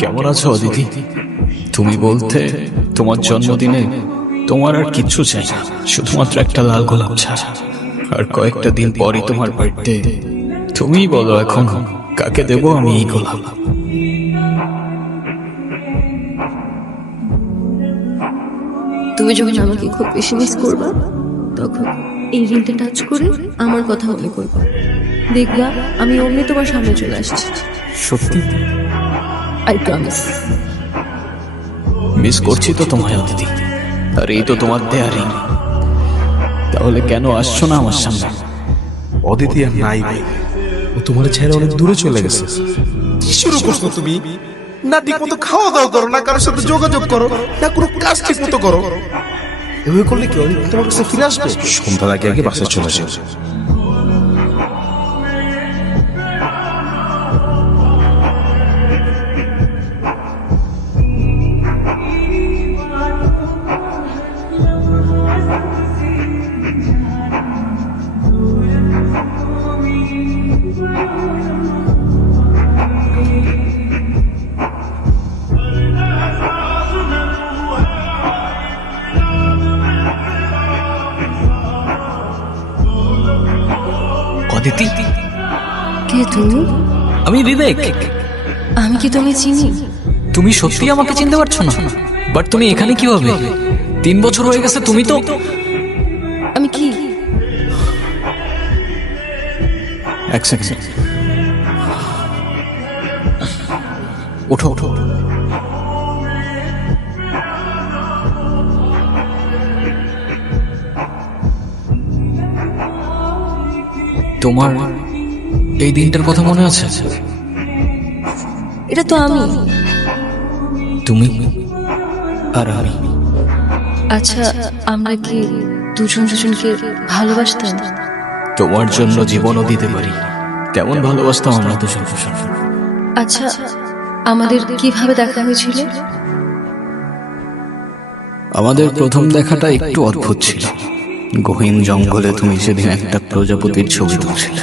কেমন আছো অদিতি? তুমি বলতে তোমার জন্মদিনে তোমার আর কিচ্ছু চাই না, শুধুমাত্র একটা লাল গোলাপ ছাড়া। আর কয়েকটা দিন পরই তোমার বার্থডে। তুমিই বলো এখন কাকে দেব আমি এই গোলাপ? তুমি যখন আমাকে খুব বেশি মিস করবা তখন এই রিংটা টাচ করে আমার কথা মনে করবা, দেখবা আমি অমনি তোমার সামনে চলে আসছি। সত্যি? I promise. মিস করছি তো তোমায় অদিতি, আর এই তো তোমার দেয়া রিং। তাহলে কেন আসছো না আমার সামনে? অদিতি আর নাই ভাই, ও তোমার ছেড়ে অনেক দূরে চলে গেছে। কি শুরু করছো তুমি? না ঠিক মতো খাওয়া দাওয়া করো, না কারোর সাথে যোগাযোগ করো, না কোনো কাজ ঠিক মতো করো। এভাবে করলে কি অদিতি তোমার কাছে ফিরে আসবে? সন্ধ্যার আগে আগে বাসায় চলে যাও। অদিতি, কে তুমি? আমি বিবেক। আমি কি তুমি চিনি? তুমি সত্যি আমাকে চিনতে পারছো না? বাট তুমি এখানে কিভাবে? 3 বছর হয়ে গেছে, তুমি তো... আমি কি? এক সেকেন্ড, ওঠো ওঠো। তোমার এই দিনটার কথা মনে আছে? এটা তো আমি। তুমি আর আমি। আচ্ছা, আমরা কি দুজন দুজনকে ভালোবাসতাম? তোমার জন্য জীবনও দিতে পারি, তেমন ভালোবাসতাম আমরা দুজন। আচ্ছা, আমাদের কিভাবে দেখা হয়েছিল? আমাদের প্রথম দেখাটা একটু অদ্ভুত ছিল। গহীন জঙ্গলে তুমি সেদিন একটা প্রজাপতির ছবি তুলছিলে।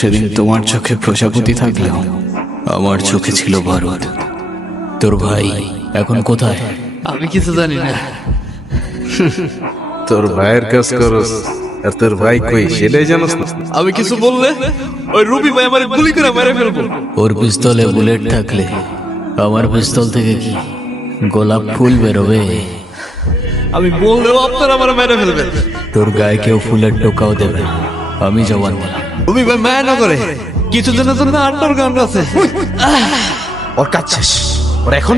সেদিন তোমার চোখে প্রজাপতি থাকলেও আমার চোখে ছিল বারুদ। তোর ভাই এখন কোথায়? আমি কিছু জানি না। তোর ভাইয়ের কাজ করস, আর তোর ভাই কই সেটাই জানোস না? আমি কিছু বললে ওই রবি ভাই আমার গুলি করে মেরে ফেলবো। ওর পিস্তলে বুলেট থাকলে আমার পিস্তল থেকে কি গোলাপ ফুল বেরোবে? আমি বললেও আপনারা আমার মেরে ফেলবেন। তোর গায়ে কেউ ফুলের টোকাও দেবে না, আমি জবান দিলাম। রবি ভাই মায়া না করে কিছু জনের জন্য আন্ডার গান আছে। ওর কাজ শেষ, ওর এখন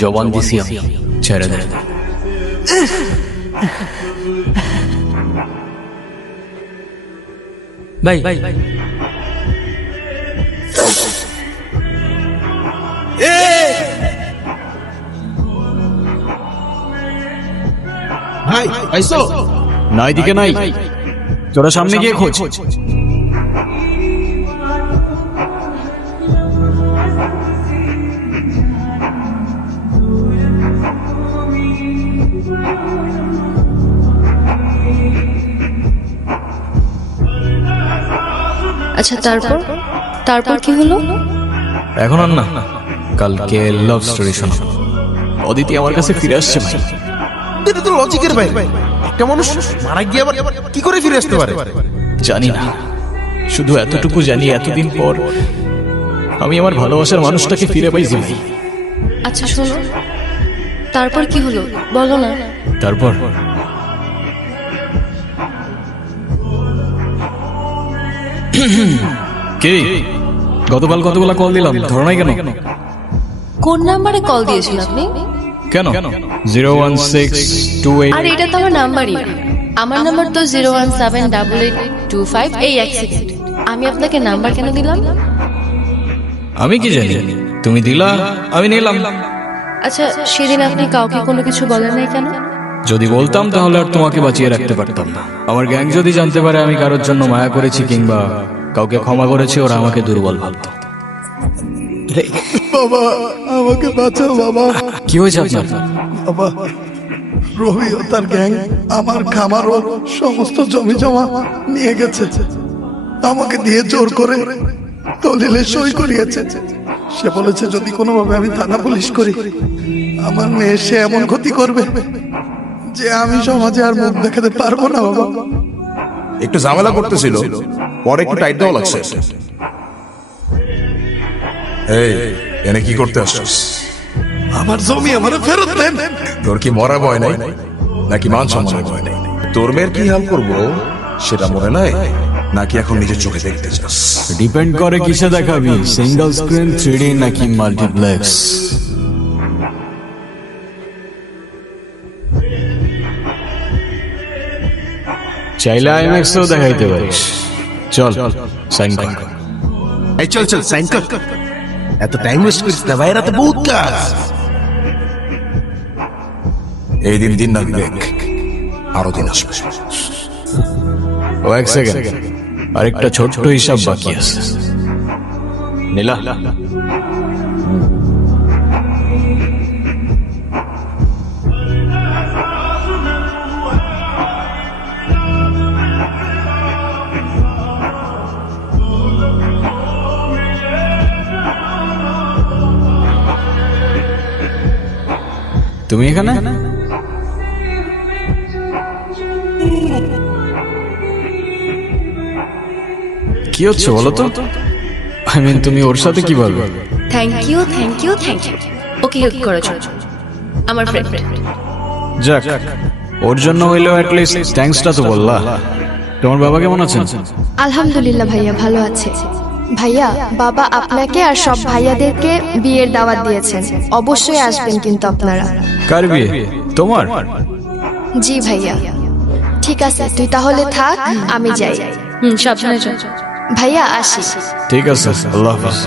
জবান দিছি আমি, ছেড়ে দে। ভাই ভাই আইসো। না এদিকে নাই, তোরা সামনে গিয়ে খোঁজ। আচ্ছা, তারপর তারপর কি হলো? এখন আর না, কালকে লাভ স্টোরি শোনো। অদিতি আমার কাছে ফিরে আসছে ভাই। এটা তো লজিকের বাইরে। একটা মানুষ মারা গিয়ে আবার কি করে ফিরে আসতে পারে? জানি না, শুধু এতটুকু জানি এতদিন পর আমি আমার ভালোবাসার মানুষটাকে ফিরে পাইছি ভাই। আচ্ছা শোনো, তারপর কি হলো বলো না। তারপর কে? গতকাল কতগুলা কল দিলাম, ধরো নাই কেন? কোন নাম্বারে কল দিয়েছেন আপনি? কেন? 01628। আর এটা তো আমার নাম্বারই না। আমার নাম্বার তো 0178825। এই এক সেকেন্ড, আমি আপনাকে নাম্বার কেন দিলাম? আমি কি জানি, তুমি দিলা, আমি নিলাম। আচ্ছা, সেদিন আপনি কাউকে কোনো কিছু বলেন নাই কেন? যদি বলতাম তাহলে আর তোমাকে বাঁচিয়ে রাখতে পারতাম না। আমার গ্যাং যদি জানতে পারে আমি কারোর জন্য মায়া করেছি কিংবা কাউকে ক্ষমা করেছি, ওরা আমাকে দুর্বল ভাবত। বাবা, আমাকে বাঁচাও বাবা। কি হয়েছে আপনার? বাবা, রবি ও তার গ্যাং আমার খামার ও সমস্ত জমি জমা নিয়ে গেছে। আমাকে দিয়ে জোর করে দলিলে সই করিয়েছে। সে বলেছে যদি কোনোভাবে আমি থানা পুলিশ করি, আমার মেয়ে সে এমন ক্ষতি করবে যে আমি সমাজে আর মুখ দেখাতে পারবো না বাবা। একটু ঝামেলা করতেছিল, পরে একটু টাইট দেওয়া লাগছে। এই এনে কি করতে আসছিস? আমার জমি আমার ফেরত দেন। তোর কি মরা ভয় নাই নাকি মান সম্মানের ভয় নাই? তোর মেয়ের কি হাল করবো সেটা মনে নাই নাকি এখন নিজের চোখে দেখতে চাস? ডিপেন্ড করে কিসে দেখাবি, সিঙ্গেল স্ক্রিন, 3D নাকি মাল্টিপ্লেক্স। চাইলে আইম্যাক্সেও দেখাইতে পারিস। চল সাইন কর। এই চল চল সাইন কর। এত টাইম ওয়েস্ট করিস না ভাই, রাতে বহুত কাজ। এই দিন দিন না বিবেক, আরো দিন আসবে। ও এক সেকেন্ড, আরেকটা ছোট্ট হিসাব বাকি আছে। নীলা, তুমি এখানে? কি হচ্ছে বলো তো? আই মিন তুমি ওর সাথে কি বলবে? Thank you, thank you, thank you. ওকে হেল্প করার জন্য, আমার ফ্রেন্ড। যাক, ওর জন্য হইলেও অ্যাটলিস্ট থ্যাঙ্কসটা তো বললা। তোমার বাবা কেমন আছেন? আলহামদুলিল্লাহ ভাইয়া, ভালো আছে। ভাইয়া, বাবা আপনাকে আর সব ভাইয়াদেরকে বিয়ের দাওয়াত দিয়েছেন, অবশ্যই আসবেন কিন্তু আপনারা। কার বিয়ে? তোমার? জি ভাইয়া। ঠিক আছে, তুই তাহলে থাক, আমি যাই। সাবধানে যাও। ভাইয়া আসি। ঠিক আছে, আল্লাহ হাফেজ।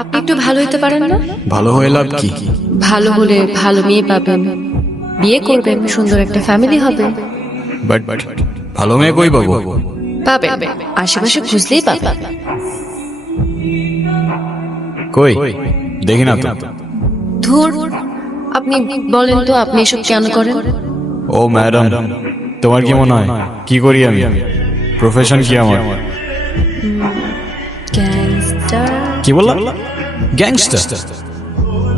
আপনি একটু ভালো হতে পারেন না? ভালো হয়ে লাভ কি? ভালো হলে ভালো মেয়ে পাবেন, বিয়ে করবেন, সুন্দর একটা ফ্যামিলি হবে। বাট ভালো মেয়ে কই পাবো? পাবেন, আশেপাশে খুঁজলেই পাবেন। কই দেখি না তো। ধুর, আপনি বলেন তো আপনি এসব কেন করেন? ও ম্যাডাম, তোমার কি মনে হয় কি করি আমি? প্রফেশন কি আমার? গ্যাংস্টার? কি বললাম? গ্যাংস্টার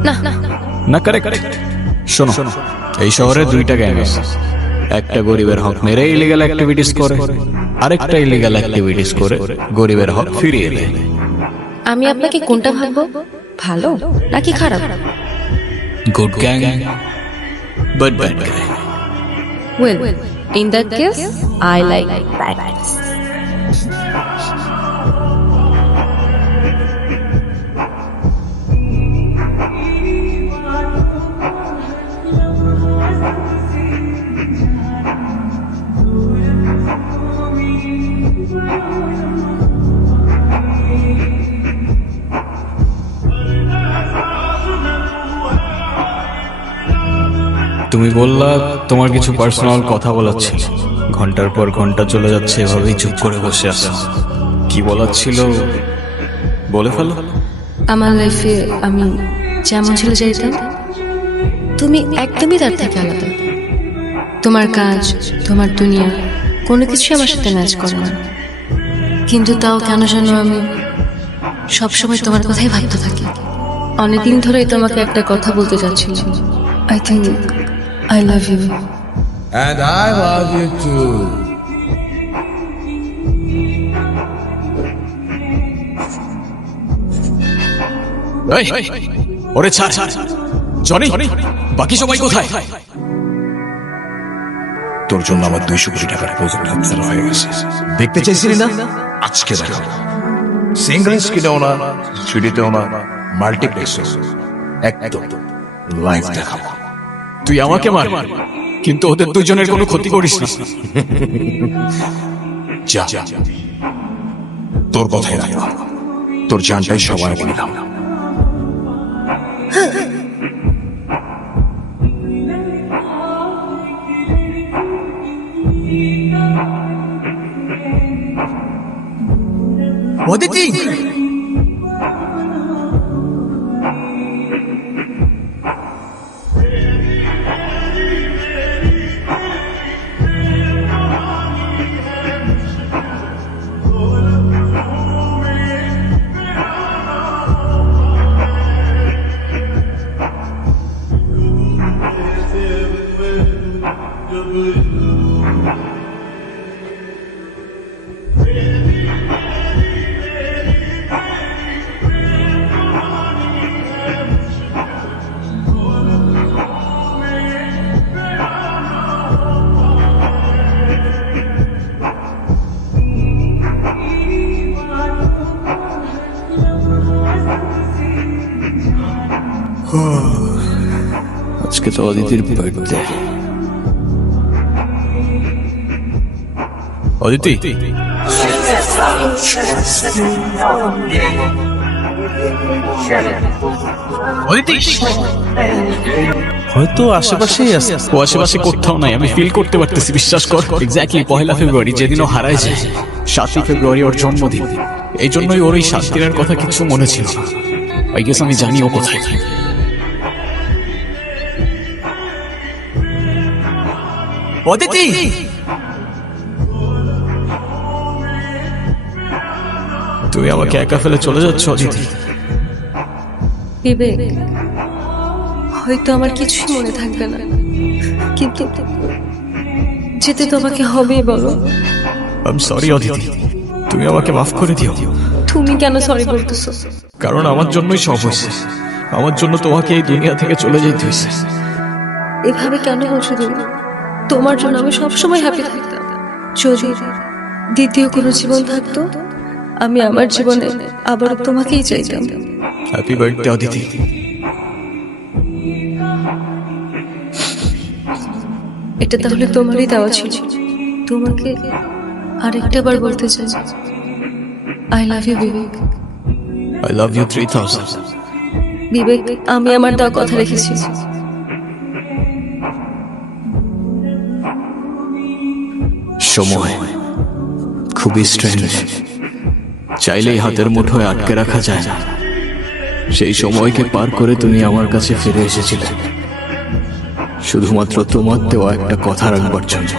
না, না, কারেক্ট। শোনো, এই শহরে দুইটা গ্যাং আছে। একটা গরিবের হক মেরে ইলিগাল অ্যাক্টিভিটিস করে, আরেকটা ইলিগাল অ্যাক্টিভিটিস করে গরিবের হক ফিরিয়ে দেয়। আমি আপনাকে কোনটা ভাববো, ভালো নাকি খারাপ? Good gang but bad gang. Well, in that case, I like bad guys. তুমি বললা তোমার কিছু পার্সোনাল কথা বলার ছিল। ঘন্টার পর ঘন্টা চলে যাচ্ছে, এভাবেই চুপ করে বসে আছো। কি বলার ছিল বলে ফেলো। আমার লাইফে আমি যেমন ছিল চাইতাম, তুমি একদমই তার থেকে আলাদা। তোমার কাজ, তোমার দুনিয়া, কোনো কিছু আমার সাথে ম্যাচ করে না। কিন্তু তাও কেন যেন আমি সবসময় তোমার কথাই ভাবতে থাকি। অনেকদিন ধরেই তোমাকে একটা কথা বলতে চাচ্ছিলাম। I think I love you. And I love you too. ওরে ছাড় জনি, বাকি সবাই কোথায়? তোর জন্য আমার 200 কোটি টাকার প্রজেক্ট হাতছাড়া হয়ে গেছে। দেখতে চাইছিলি না? আজকে দেখো। সিঙ্গল স্ক্রিনেও না, 3Dতেও না, মাল্টিপ্লেক্সেও একদম লাইভ দেখাবো। তুই আমাকে মার, কিন্তু ওদের দুজনের কোনো ক্ষতি করিস না। যা, তোর কথাই রাখলাম, তোর জানটাই সবার আগে নিলাম। অদিতি আজকে তো অদিতির বার্থডে। অদিতি, হয়তো আশেপাশেই আছে। ও আশেপাশে কোথাও নাই, আমি ফিল করতে পারতেছি, বিশ্বাস কর। এক্স্যাক্টলি 1 ফেব্রুয়ারি, যেদিন ও হারায় যায়, 7 ফেব্রুয়ারি ওর জন্মদিন। এই জন্যই ওর এই 7 দিনের কথা কিছু মনে ছিল না। আই গেস আমি জানি ও কোথায়। অদিতি তুমি আমাকে একা ফেলে চলে যাচ্ছ অদিতি? বিবেক, হয়তো আমার কিছুই মনে থাকবে না, কিন্তু যেতে তোমাকে হবেই। বলো। আই সরি অদিতি, তুমি আমাকে মাফ করে দিও। তুমি কেন সরি বলতেছো? কারণ আমার জন্যই সব হয়েছে। আমার জন্য তোমাকে এই দুনিয়া থেকে চলে যেতে হয়েছে। এভাবে কেন বলছো তুমি? তোমার জন্য আমি সবসময় হ্যাপি থাকতাম। যদি দ্বিতীয় কোনো জীবন থাকতো, আমি আমার জীবনে আবার তোমাকেই চাইতাম। Happy birthday Aditi. এটা তাহলে তোমারই দেওয়া ছিল। তোমাকে আরেকটা বার বলতে চাই, I love you Vivek. I love you 3000। Vivek, আমি আমার দেওয়া কথা রেখেছি। সময় খুবই স্ট্রেঞ্জ, চাইলেই হাতের মুঠোয় আটকে রাখা যায় না। সেই সময়কে পার করে তুমি আমার কাছে ফিরে এসেছিলে, শুধুমাত্র তোমার দেওয়া একটা কথা রাখবার জন্য।